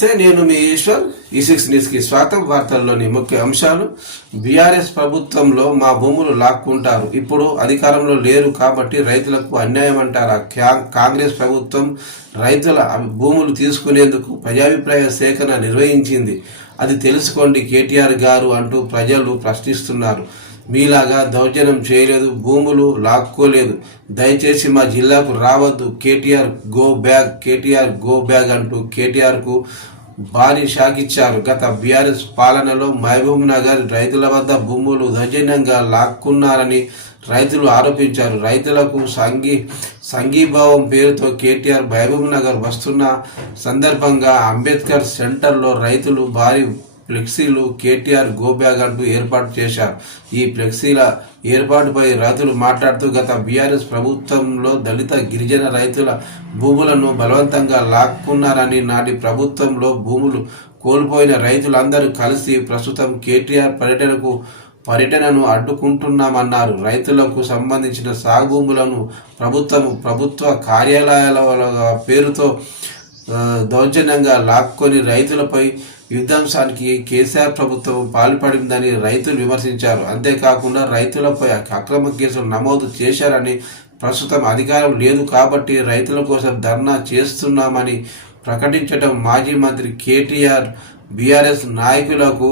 నమస్తే, నేను మీ ఈశ్వర్. ఈ6 న్యూస్కి స్వాగతం. వార్తల్లోని ముఖ్య అంశాలు. బీఆర్ఎస్ ప్రభుత్వంలో మా భూములు లాక్కుంటారు, ఇప్పుడు అధికారంలో లేరు కాబట్టి రైతులకు అన్యాయం అంటారా? కాంగ్రెస్ ప్రభుత్వం రైతుల భూములు తీసుకునేందుకు ప్రజాభిప్రాయ సేకరణ నిర్వహించింది, అది తెలుసుకోండి కేటీఆర్ గారు అంటూ ప్రజలు ప్రశ్నిస్తున్నారు. మీలాగా దౌర్జన్యం చేయలేదు, భూములు లాక్కోలేదు, దయచేసి మా జిల్లాకు రావద్దు, KTR go bag, KTR go bag అంటూ కేటీఆర్కు భారీ షాక్ ఇచ్చారు. గత బీఆర్ఎస్ పాలనలో మహబూబ్ నగర్ రైతుల వద్ద భూములు దౌర్జన్యంగా లాక్కున్నారని రైతులు ఆరోపించారు. రైతులకు సంఘీభావం పేరుతో కేటీఆర్ మహబూబ్ నగర్ వస్తున్న సందర్భంగా అంబేద్కర్ సెంటర్లో రైతులు భారీ ఫ్లెక్సీలు కేటీఆర్ గో బ్యాగ్ అంటూ ఏర్పాటు చేశారు. ఈ ఫ్లెక్సీల ఏర్పాటుపై రైతులు మాట్లాడుతూ, గత బీఆర్ఎస్ ప్రభుత్వంలో దళిత గిరిజన రైతుల భూములను బలవంతంగా లాక్కున్నారని, నాటి ప్రభుత్వంలో భూములు కోల్పోయిన రైతులందరూ కలిసి ప్రస్తుతం కేటీఆర్ పర్యటనను అడ్డుకుంటున్నామన్నారు. రైతులకు సంబంధించిన సాగు భూములను ప్రభుత్వ కార్యాలయాల పేరుతో దౌర్జన్యంగా లాక్కొని రైతులపై యుద్ధాంశానికి కేసీఆర్ ప్రభుత్వం పాల్పడిందని రైతులు విమర్శించారు. అంతేకాకుండా రైతులపై అక్రమ కేసులు నమోదు చేశారని, ప్రస్తుతం అధికారం లేదు కాబట్టి రైతుల కోసం ధర్నా చేస్తున్నామని ప్రకటించడం మాజీ మంత్రి కేటీఆర్ బీఆర్ఎస్ నాయకులకు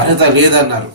అర్హత లేదన్నారు.